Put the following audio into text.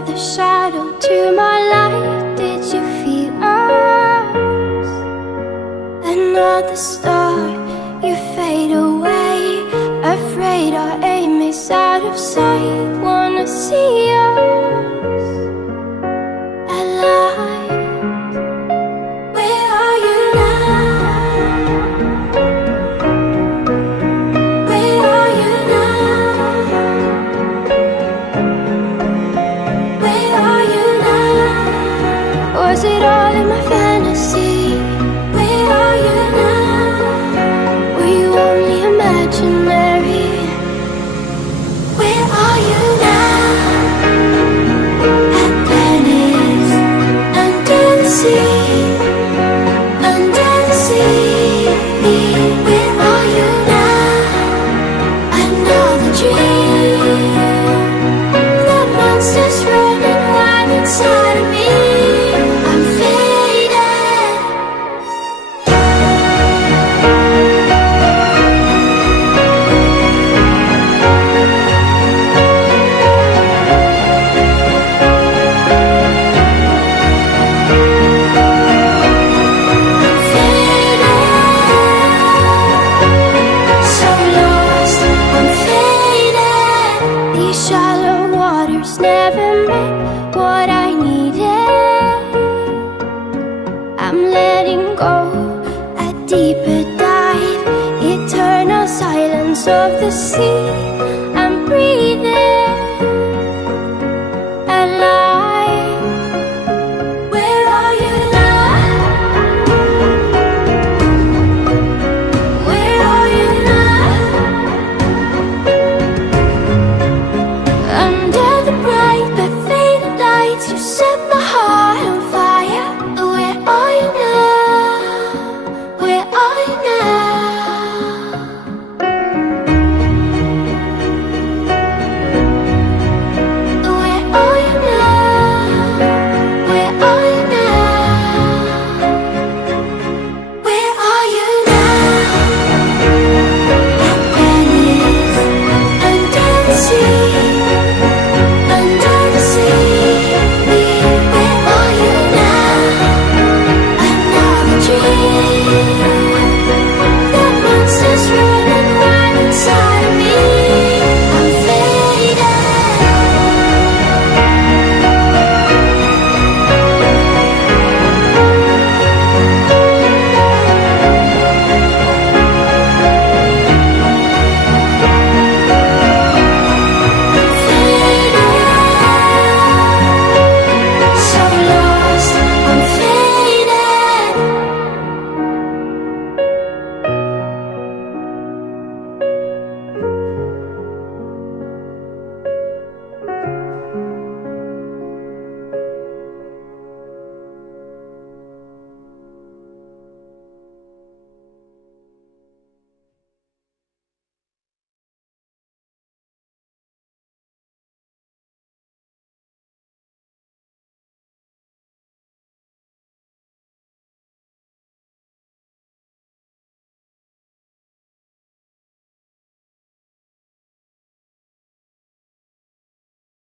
with a shadow to my light. Did you feel us? Another star, you fade away. Afraid our aim is out of sight. Wanna see us alive. Where are you now? Where are you now? Where are you now? Was it all in my fantasy? Where are you now? Were you only imaginary? Where are you now? At Venice, under the sea, under the sea. Where are you now? Another dream. The monster's running wild inside of me. I'm faded. So lost, I'm faded. These shallow waters never met what I needed. I'm letting go, a deeper dive, eternal silence of the sea.